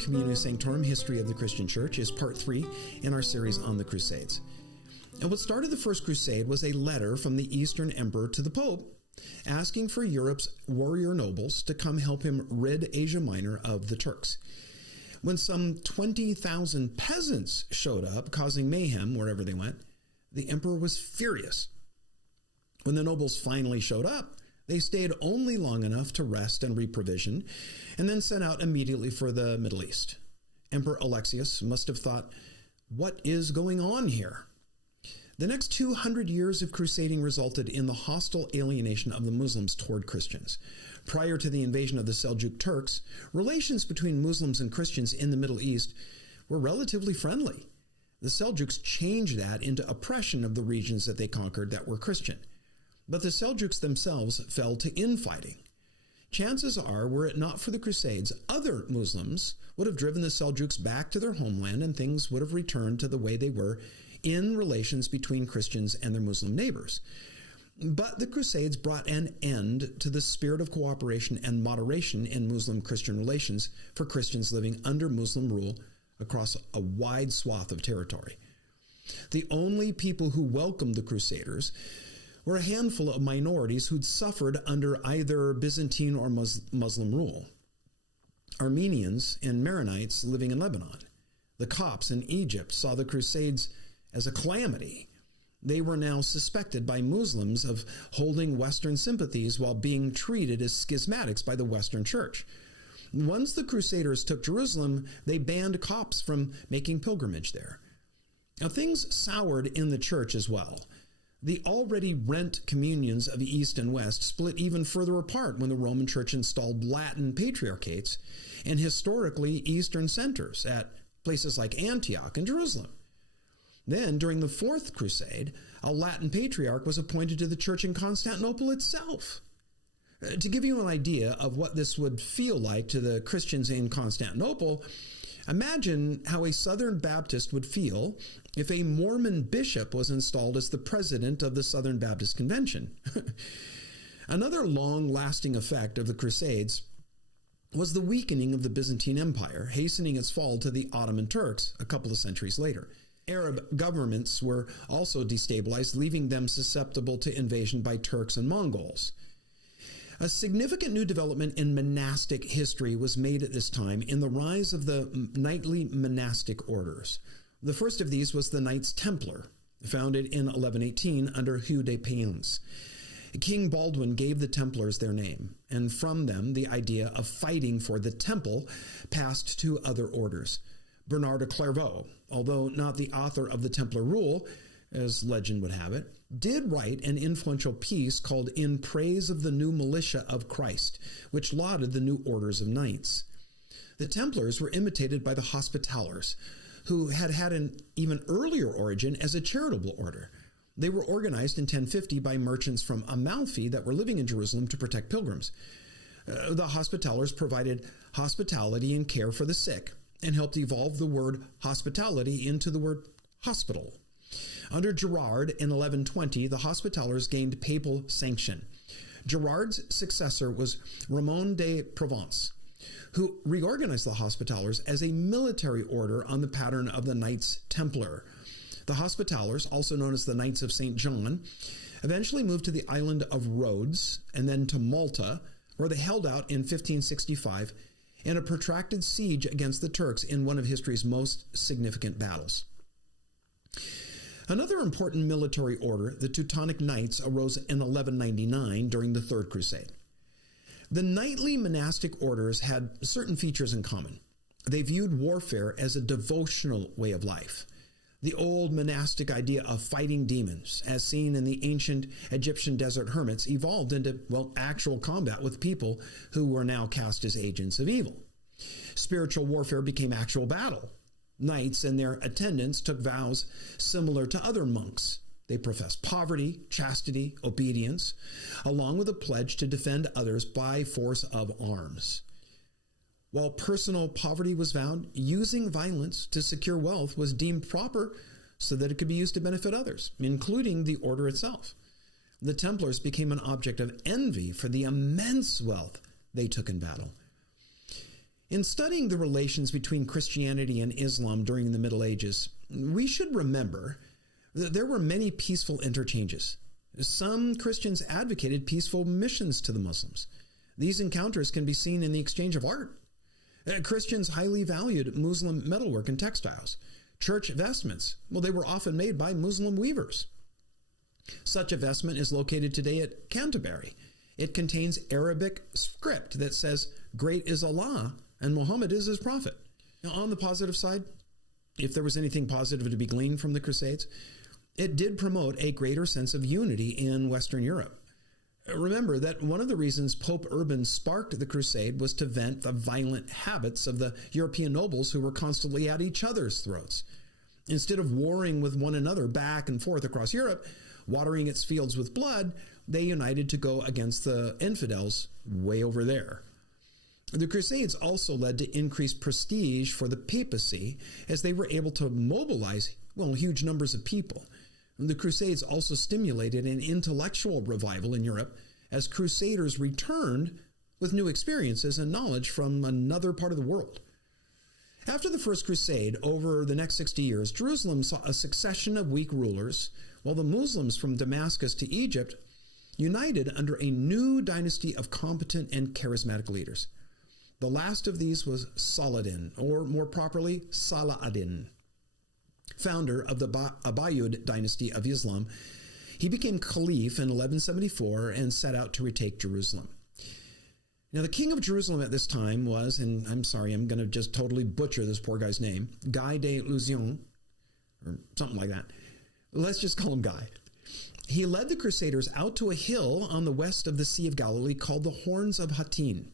Communio Sanctorum, History of the Christian Church, is part 3 in our series on the Crusades. And what started the First Crusade was a letter from the Eastern Emperor to the Pope asking for Europe's warrior nobles to come help him rid Asia Minor of the Turks. When some 20,000 peasants showed up, causing mayhem wherever they went, the emperor was furious. When the nobles finally showed up, they stayed only long enough to rest and reprovision, and then set out immediately for the Middle East. Emperor Alexius must have thought, what is going on here? The next 200 years of crusading resulted in the hostile alienation of the Muslims toward Christians. Prior to the invasion of the Seljuk Turks, relations between Muslims and Christians in the Middle East were relatively friendly. The Seljuks changed that into oppression of the regions that they conquered that were Christian. But the Seljuks themselves fell to infighting. Chances are, were it not for the Crusades, other Muslims would have driven the Seljuks back to their homeland and things would have returned to the way they were in relations between Christians and their Muslim neighbors. But the Crusades brought an end to the spirit of cooperation and moderation in Muslim-Christian relations for Christians living under Muslim rule across a wide swath of territory. The only people who welcomed the Crusaders were a handful of minorities who'd suffered under either Byzantine or Muslim rule. Armenians and Maronites living in Lebanon. The Copts in Egypt saw the Crusades as a calamity. They were now suspected by Muslims of holding Western sympathies while being treated as schismatics by the Western Church. Once the Crusaders took Jerusalem, they banned Copts from making pilgrimage there. Now, things soured in the church as well. The already rent communions of East and West split even further apart when the Roman Church installed Latin patriarchates and historically Eastern centers at places like Antioch and Jerusalem. Then, during the Fourth Crusade, a Latin patriarch was appointed to the church in Constantinople itself. To give you an idea of what this would feel like to the Christians in Constantinople, imagine how a Southern Baptist would feel if a Mormon bishop was installed as the president of the Southern Baptist Convention. Another long-lasting effect of the Crusades was the weakening of the Byzantine Empire, hastening its fall to the Ottoman Turks a couple of centuries later. Arab governments were also destabilized, leaving them susceptible to invasion by Turks and Mongols. A significant new development in monastic history was made at this time in the rise of the knightly monastic orders. The first of these was the Knights Templar, founded in 1118 under Hugh de Payens. King Baldwin gave the Templars their name, and from them the idea of fighting for the temple passed to other orders. Bernard of Clairvaux, although not the author of the Templar Rule, as legend would have it, did write an influential piece called In Praise of the New Militia of Christ, which lauded the new orders of knights. The Templars were imitated by the Hospitallers, who had an even earlier origin as a charitable order. They were organized in 1050 by merchants from Amalfi that were living in Jerusalem to protect pilgrims. The Hospitallers provided hospitality and care for the sick, and helped evolve the word hospitality into the word hospital. Under Gerard in 1120, the Hospitallers gained papal sanction. Gerard's successor was Raymond de Provence, who reorganized the Hospitallers as a military order on the pattern of the Knights Templar. The Hospitallers, also known as the Knights of St. John, eventually moved to the island of Rhodes and then to Malta, where they held out in 1565 in a protracted siege against the Turks in one of history's most significant battles. Another important military order, the Teutonic Knights, arose in 1199 during the Third Crusade. The knightly monastic orders had certain features in common. They viewed warfare as a devotional way of life. The old monastic idea of fighting demons, as seen in the ancient Egyptian desert hermits, evolved into, actual combat with people who were now cast as agents of evil. Spiritual warfare became actual battle. Knights and their attendants took vows similar to other monks. They professed poverty, chastity, obedience, along with a pledge to defend others by force of arms. While personal poverty was vowed, using violence to secure wealth was deemed proper so that it could be used to benefit others, including the order itself. The Templars became an object of envy for the immense wealth they took in battle. In studying the relations between Christianity and Islam during the Middle Ages, we should remember that there were many peaceful interchanges. Some Christians advocated peaceful missions to the Muslims. These encounters can be seen in the exchange of art. Christians highly valued Muslim metalwork and textiles. Church vestments, well, they were often made by Muslim weavers. Such a vestment is located today at Canterbury. It contains Arabic script that says, "Great is Allah and Muhammad is his prophet." Now, on the positive side, if there was anything positive to be gleaned from the Crusades, it did promote a greater sense of unity in Western Europe. Remember that one of the reasons Pope Urban sparked the crusade was to vent the violent habits of the European nobles who were constantly at each other's throats. Instead of warring with one another back and forth across Europe, watering its fields with blood, they united to go against the infidels way over there. The Crusades also led to increased prestige for the papacy as they were able to mobilize, huge numbers of people. The Crusades also stimulated an intellectual revival in Europe as crusaders returned with new experiences and knowledge from another part of the world. After the First Crusade, over the next 60 years, Jerusalem saw a succession of weak rulers, while the Muslims from Damascus to Egypt united under a new dynasty of competent and charismatic leaders. The last of these was Saladin, or more properly, Salah ad-Din, founder of the Ayyubid dynasty of Islam. He became caliph in 1174 and set out to retake Jerusalem. Now, the king of Jerusalem at this time was, and I'm sorry, I'm going to just totally butcher this poor guy's name, Guy de Lusignan, or something like that. Let's just call him Guy. He led the Crusaders out to a hill on the west of the Sea of Galilee called the Horns of Hattin.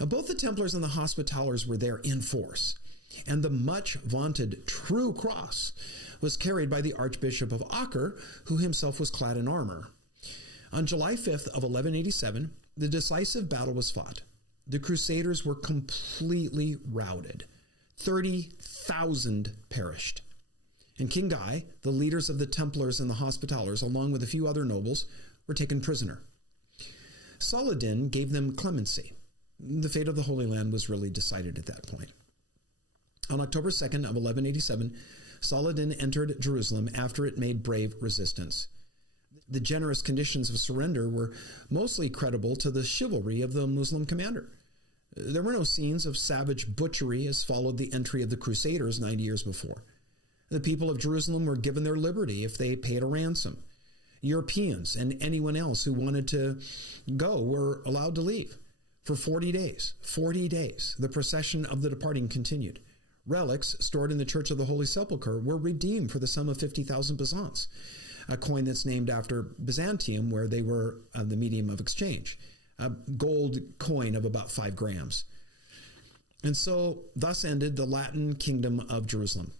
Now, both the Templars and the Hospitallers were there in force, and the much vaunted True Cross was carried by the Archbishop of Acre, who himself was clad in armor. On July 5th of 1187, the decisive battle was fought. The Crusaders were completely routed. 30,000 perished. And King Guy, the leaders of the Templars and the Hospitallers, along with a few other nobles, were taken prisoner. Saladin gave them clemency. The fate of the Holy Land was really decided at that point. On October 2nd of 1187, Saladin entered Jerusalem after it made brave resistance. The generous conditions of surrender were mostly credible to the chivalry of the Muslim commander. There were no scenes of savage butchery as followed the entry of the Crusaders 90 years before. The people of Jerusalem were given their liberty if they paid a ransom. Europeans and anyone else who wanted to go were allowed to leave. For 40 days, the procession of the departing continued. Relics stored in the Church of the Holy Sepulchre were redeemed for the sum of 50,000 bezants, a coin that's named after Byzantium, where they were the medium of exchange, a gold coin of about 5 grams. And so thus ended the Latin Kingdom of Jerusalem.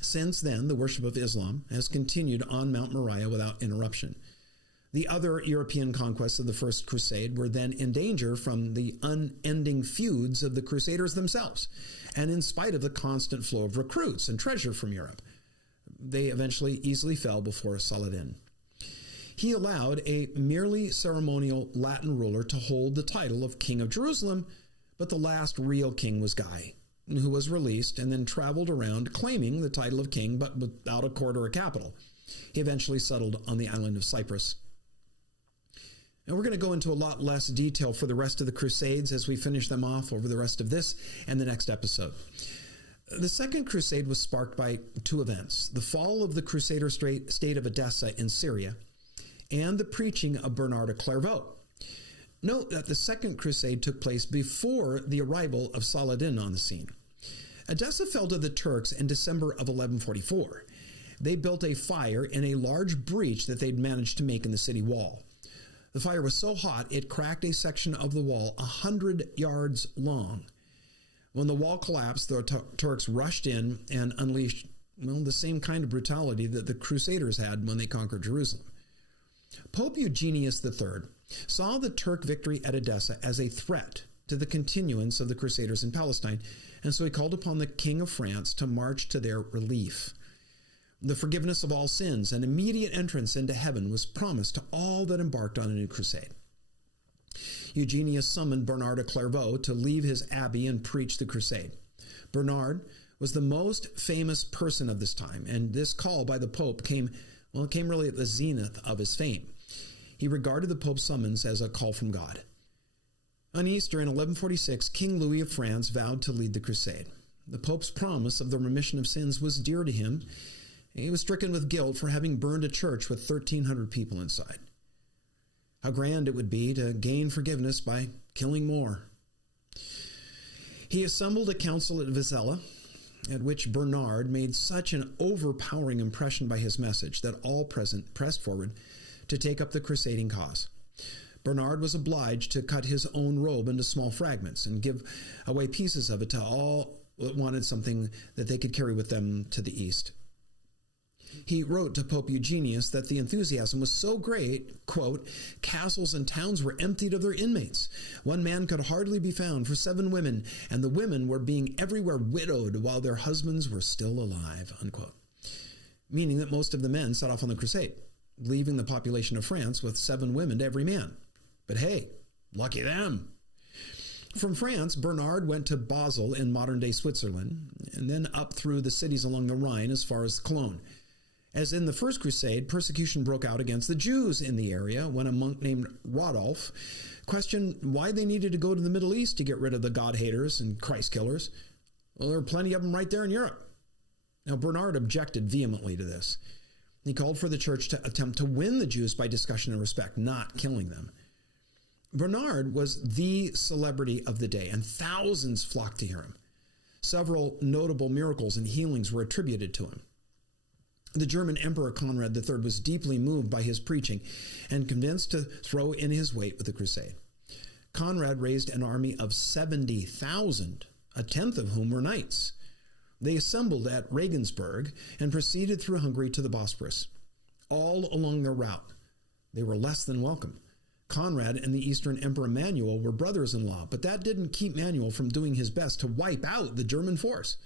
Since then, the worship of Islam has continued on Mount Moriah without interruption. The other European conquests of the First Crusade were then in danger from the unending feuds of the Crusaders themselves, and in spite of the constant flow of recruits and treasure from Europe, they eventually easily fell before Saladin. He allowed a merely ceremonial Latin ruler to hold the title of King of Jerusalem, but the last real king was Guy, who was released and then traveled around claiming the title of king, but without a court or a capital. He eventually settled on the island of Cyprus. And we're going to go into a lot less detail for the rest of the Crusades as we finish them off over the rest of this and the next episode. The Second Crusade was sparked by 2 events: the fall of the Crusader state of Edessa in Syria and the preaching of Bernard of Clairvaux. Note that the Second Crusade took place before the arrival of Saladin on the scene. Edessa fell to the Turks in December of 1144. They built a fire in a large breach that they'd managed to make in the city wall. The fire was so hot, it cracked a section of the wall 100 yards long. When the wall collapsed, the Turks rushed in and unleashed the same kind of brutality that the Crusaders had when they conquered Jerusalem. Pope Eugenius III saw the Turk victory at Edessa as a threat to the continuance of the Crusaders in Palestine, and so he called upon the King of France to march to their relief. The forgiveness of all sins and immediate entrance into heaven was promised to all that embarked on a new crusade. Eugenius summoned Bernard of Clairvaux to leave his abbey and preach the crusade. Bernard was the most famous person of this time, and this call by the Pope came really at the zenith of his fame. He regarded the Pope's summons as a call from God. On Easter in 1146, King Louis of France vowed to lead the crusade. The Pope's promise of the remission of sins was dear to him. He was stricken with guilt for having burned a church with 1,300 people inside. How grand it would be to gain forgiveness by killing more. He assembled a council at Vizela, at which Bernard made such an overpowering impression by his message that all present pressed forward to take up the crusading cause. Bernard was obliged to cut his own robe into small fragments and give away pieces of it to all that wanted something that they could carry with them to the east. He wrote to Pope Eugenius that the enthusiasm was so great, quote, castles and towns were emptied of their inmates. One man could hardly be found for 7 women, and the women were being everywhere widowed while their husbands were still alive, unquote. Meaning that most of the men set off on the crusade, leaving the population of France with 7 women to every man. But hey, lucky them. From France, Bernard went to Basel in modern-day Switzerland, and then up through the cities along the Rhine as far as Cologne. As in the First Crusade, persecution broke out against the Jews in the area when a monk named Rodolph questioned why they needed to go to the Middle East to get rid of the God-haters and Christ-killers. Well, there were plenty of them right there in Europe. Now, Bernard objected vehemently to this. He called for the church to attempt to win the Jews by discussion and respect, not killing them. Bernard was the celebrity of the day, and thousands flocked to hear him. Several notable miracles and healings were attributed to him. The German Emperor Konrad III was deeply moved by his preaching and convinced to throw in his weight with the crusade. Konrad raised an army of 70,000, a tenth of whom were knights. They assembled at Regensburg and proceeded through Hungary to the Bosporus. All along their route, they were less than welcome. Konrad and the Eastern Emperor Manuel were brothers-in-law, but that didn't keep Manuel from doing his best to wipe out the German force.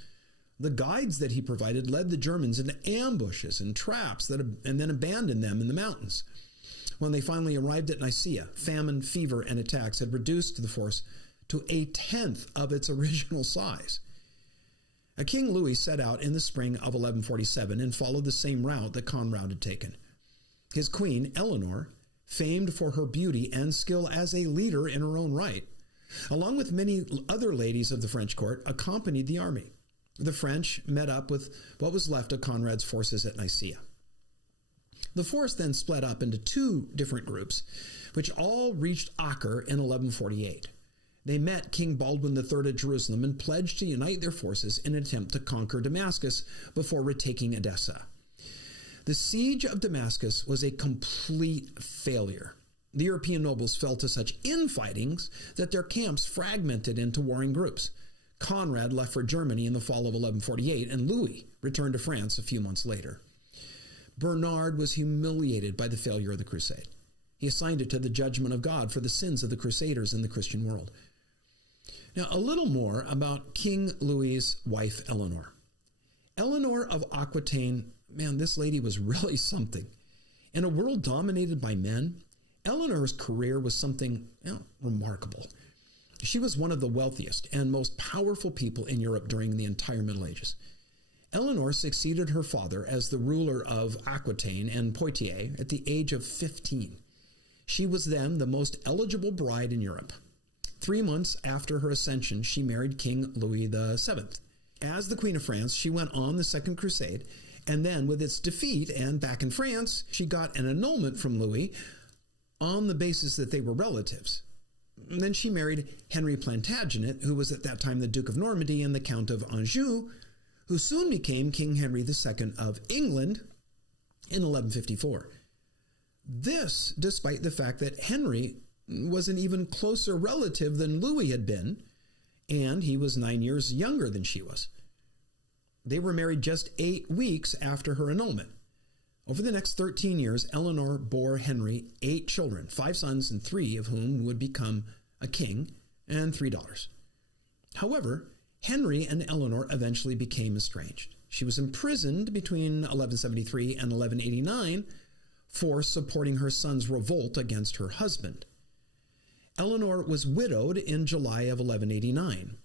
The guides that he provided led the Germans into ambushes and traps and then abandoned them in the mountains. When they finally arrived at Nicaea, famine, fever, and attacks had reduced the force to 1/10 of its original size. King Louis set out in the spring of 1147 and followed the same route that Konrad had taken. His queen, Eleanor, famed for her beauty and skill as a leader in her own right, along with many other ladies of the French court, accompanied the army. The French met up with what was left of Konrad's forces at Nicaea. The force then split up into 2 different groups, which all reached Acre in 1148. They met King Baldwin III at Jerusalem and pledged to unite their forces in an attempt to conquer Damascus before retaking Edessa. The siege of Damascus was a complete failure. The European nobles fell to such infightings that their camps fragmented into warring groups. Konrad left for Germany in the fall of 1148, and Louis returned to France a few months later. Bernard was humiliated by the failure of the crusade. He assigned it to the judgment of God for the sins of the crusaders in the Christian world. Now, a little more about King Louis's wife, Eleanor. Eleanor of Aquitaine, man, this lady was really something. In a world dominated by men, Eleanor's career was something remarkable. She was one of the wealthiest and most powerful people in Europe during the entire Middle Ages. Eleanor succeeded her father as the ruler of Aquitaine and Poitiers at the age of 15. She was then the most eligible bride in Europe. 3 months after her ascension, she married King Louis VII. As the Queen of France, she went on the Second Crusade, and then with its defeat and back in France, she got an annulment from Louis on the basis that they were relatives. And then she married Henry Plantagenet, who was at that time the Duke of Normandy and the Count of Anjou, who soon became King Henry II of England in 1154. This despite the fact that Henry was an even closer relative than Louis had been, and he was 9 years younger than she was. They were married just 8 weeks after her annulment. Over the next 13 years, Eleanor bore Henry 8 children, 5 sons and 3 of whom would become a king, and 3 daughters. However, Henry and Eleanor eventually became estranged. She was imprisoned between 1173 and 1189 for supporting her son's revolt against her husband. Eleanor was widowed in July of 1189.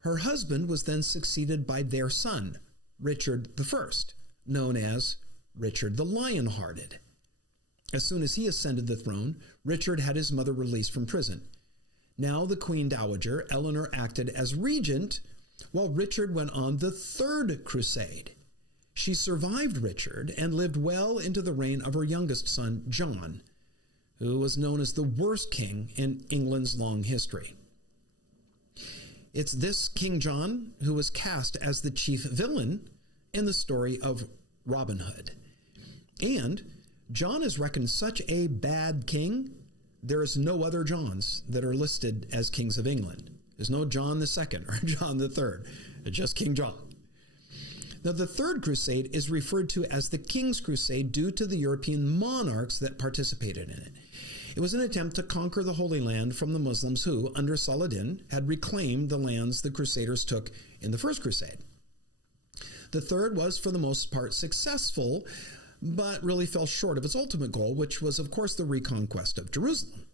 Her husband was then succeeded by their son, Richard I, known as Richard the Lion-Hearted. As soon as he ascended the throne, Richard had his mother released from prison. Now the Queen Dowager, Eleanor, acted as regent, while Richard went on the Third Crusade. She survived Richard and lived well into the reign of her youngest son, John, who was known as the worst king in England's long history. It's this King John who was cast as the chief villain in the story of Robin Hood. And John is reckoned such a bad king, there is no other Johns that are listed as kings of England. There's no John II or John III, just King John. Now, the Third Crusade is referred to as the King's Crusade due to the European monarchs that participated in it. It was an attempt to conquer the Holy Land from the Muslims who, under Saladin, had reclaimed the lands the Crusaders took in the First Crusade. The Third was, for the most part, successful, but really fell short of its ultimate goal, which was, of course, the reconquest of Jerusalem.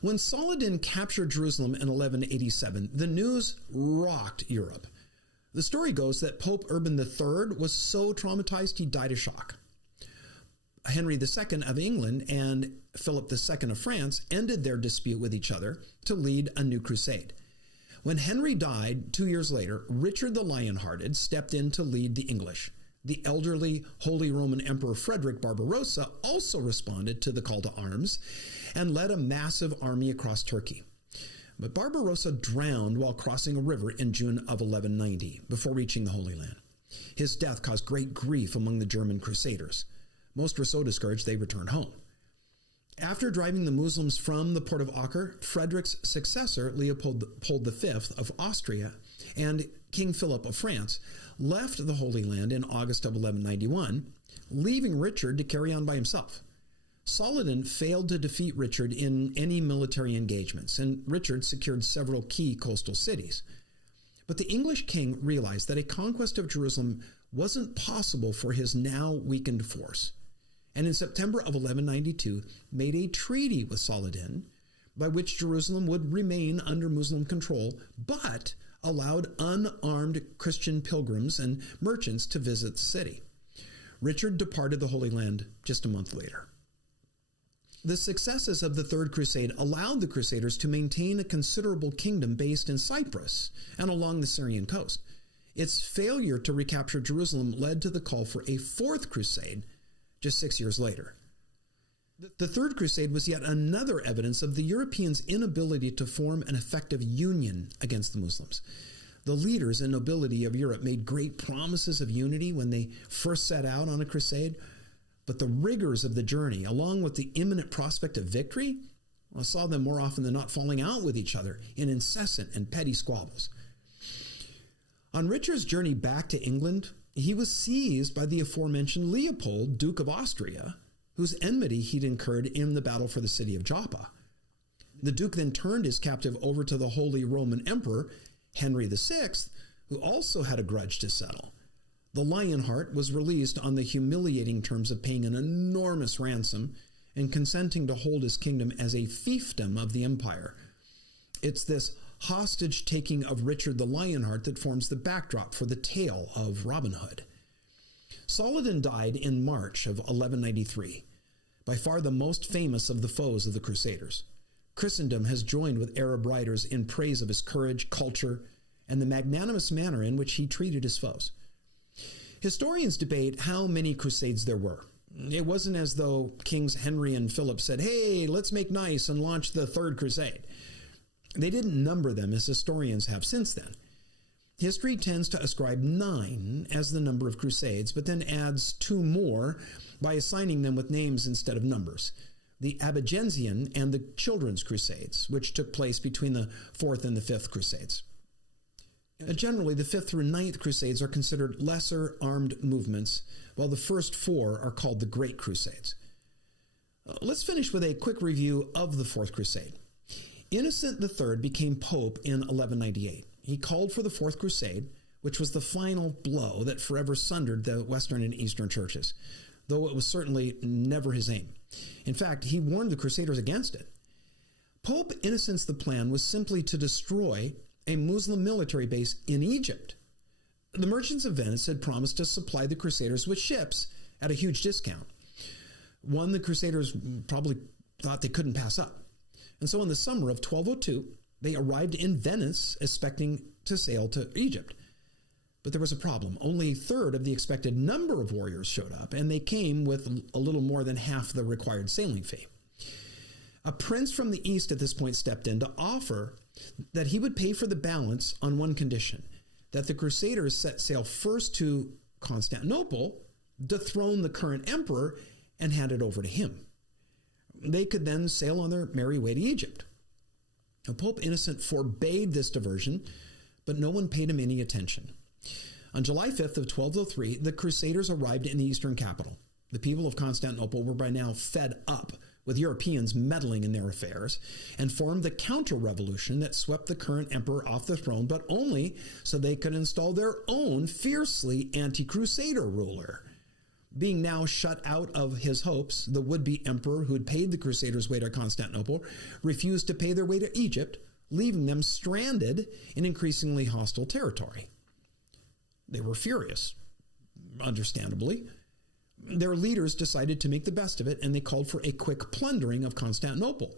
When Saladin captured Jerusalem in 1187, the news rocked Europe. The story goes that Pope Urban III was so traumatized he died of shock. Henry II of England and Philip II of France ended their dispute with each other to lead a new crusade. When Henry died 2 years later, Richard the Lion-Hearted stepped in to lead the English. The elderly Holy Roman Emperor Frederick Barbarossa also responded to the call to arms and led a massive army across Turkey. But Barbarossa drowned while crossing a river in June of 1190 before reaching the Holy Land. His death caused great grief among the German crusaders. Most were so discouraged they returned home. After driving the Muslims from the port of Acre, Frederick's successor, Leopold V of Austria, and King Philip of France left the Holy Land in August of 1191, leaving Richard to carry on by himself. Saladin failed to defeat Richard in any military engagements, and Richard secured several key coastal cities. But the English king realized that a conquest of Jerusalem wasn't possible for his now weakened force, and in September of 1192 made a treaty with Saladin by which Jerusalem would remain under Muslim control, but allowed unarmed Christian pilgrims and merchants to visit the city. Richard departed the Holy Land just a month later. The successes of the Third Crusade allowed the Crusaders to maintain a considerable kingdom based in Cyprus and along the Syrian coast. Its failure to recapture Jerusalem led to the call for a Fourth Crusade just 6 years later. The Third Crusade was yet another evidence of the Europeans' inability to form an effective union against the Muslims. The leaders and nobility of Europe made great promises of unity when they first set out on a crusade, but the rigors of the journey, along with the imminent prospect of victory, saw them more often than not falling out with each other in incessant and petty squabbles. On Richard's journey back to England, he was seized by the aforementioned Leopold, Duke of Austria, whose enmity he'd incurred in the battle for the city of Joppa. The Duke then turned his captive over to the Holy Roman Emperor, Henry VI, who also had a grudge to settle. The Lionheart was released on the humiliating terms of paying an enormous ransom and consenting to hold his kingdom as a fiefdom of the empire. It's this hostage-taking of Richard the Lionheart that forms the backdrop for the tale of Robin Hood. Saladin died in March of 1193, by far the most famous of the foes of the Crusaders. Christendom has joined with Arab writers in praise of his courage, culture, and the magnanimous manner in which he treated his foes. Historians debate how many crusades there were. It wasn't as though Kings Henry and Philip said, "Hey, let's make nice and launch the Third Crusade." They didn't number them as historians have since then. History tends to ascribe 9 as the number of crusades, but then adds 2 more by assigning them with names instead of numbers. The Albigensian and the Children's Crusades, which took place between the 4th and the 5th Crusades. Generally, the 5th through 9th Crusades are considered lesser armed movements, while the first 4 are called the Great Crusades. Let's finish with a quick review of the 4th Crusade. Innocent III became pope in 1198. He called for the Fourth Crusade, which was the final blow that forever sundered the Western and Eastern churches, though it was certainly never his aim. In fact, he warned the Crusaders against it. Pope Innocent's the plan was simply to destroy a Muslim military base in Egypt. The merchants of Venice had promised to supply the Crusaders with ships at a huge discount, one the Crusaders probably thought they couldn't pass up. And so in the summer of 1202, they arrived in Venice expecting to sail to Egypt. But there was a problem. Only a third of the expected number of warriors showed up, and they came with a little more than half the required sailing fee. A prince from the east at this point stepped in to offer that he would pay for the balance on one condition, that the Crusaders set sail first to Constantinople, dethrone the current emperor, and hand it over to him. They could then sail on their merry way to Egypt. Now, Pope Innocent forbade this diversion, but no one paid him any attention. On July 5th of 1203, the Crusaders arrived in the eastern capital. The people of Constantinople were by now fed up with Europeans meddling in their affairs and formed the counter-revolution that swept the current emperor off the throne, but only so they could install their own fiercely anti-Crusader ruler. Being now shut out of his hopes, the would-be emperor who had paid the Crusaders' way to Constantinople refused to pay their way to Egypt, leaving them stranded in increasingly hostile territory. They were furious, understandably. Their leaders decided to make the best of it, and they called for a quick plundering of Constantinople.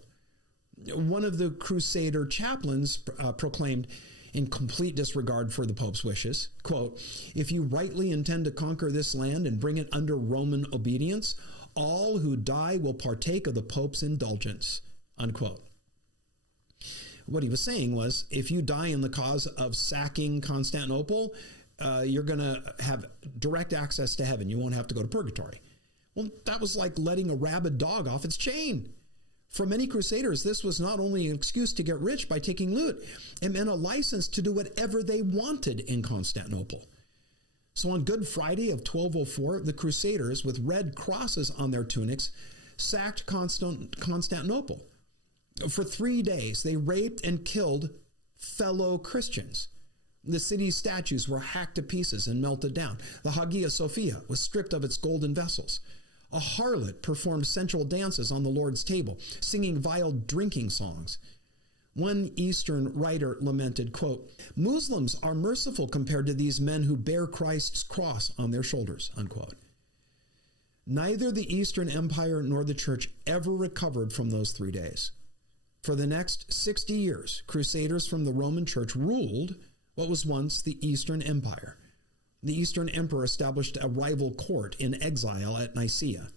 One of the Crusader chaplains proclaimed, in complete disregard for the Pope's wishes, quote, "If you rightly intend to conquer this land and bring it under Roman obedience, all who die will partake of the Pope's indulgence," unquote. What he was saying was, if you die in the cause of sacking Constantinople, you're going to have direct access to heaven. You won't have to go to purgatory. Well, that was like letting a rabid dog off its chain. For many Crusaders, this was not only an excuse to get rich by taking loot, it meant a license to do whatever they wanted in Constantinople. So on Good Friday of 1204, the Crusaders, with red crosses on their tunics, sacked Constantinople. For 3 days, they raped and killed fellow Christians. The city's statues were hacked to pieces and melted down. The Hagia Sophia was stripped of its golden vessels. A harlot performed sensual dances on the Lord's table, singing vile drinking songs. One Eastern writer lamented, quote, "Muslims are merciful compared to these men who bear Christ's cross on their shoulders," unquote. Neither the Eastern Empire nor the Church ever recovered from those 3 days. For the next 60 years, Crusaders from the Roman Church ruled what was once the Eastern Empire. The Eastern Emperor established a rival court in exile at Nicaea.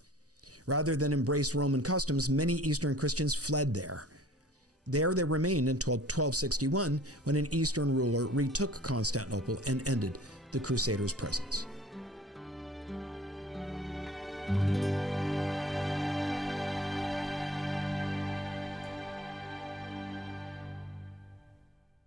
Rather than embrace Roman customs, many Eastern Christians fled there. There they remained until 1261, when an Eastern ruler retook Constantinople and ended the Crusaders' presence.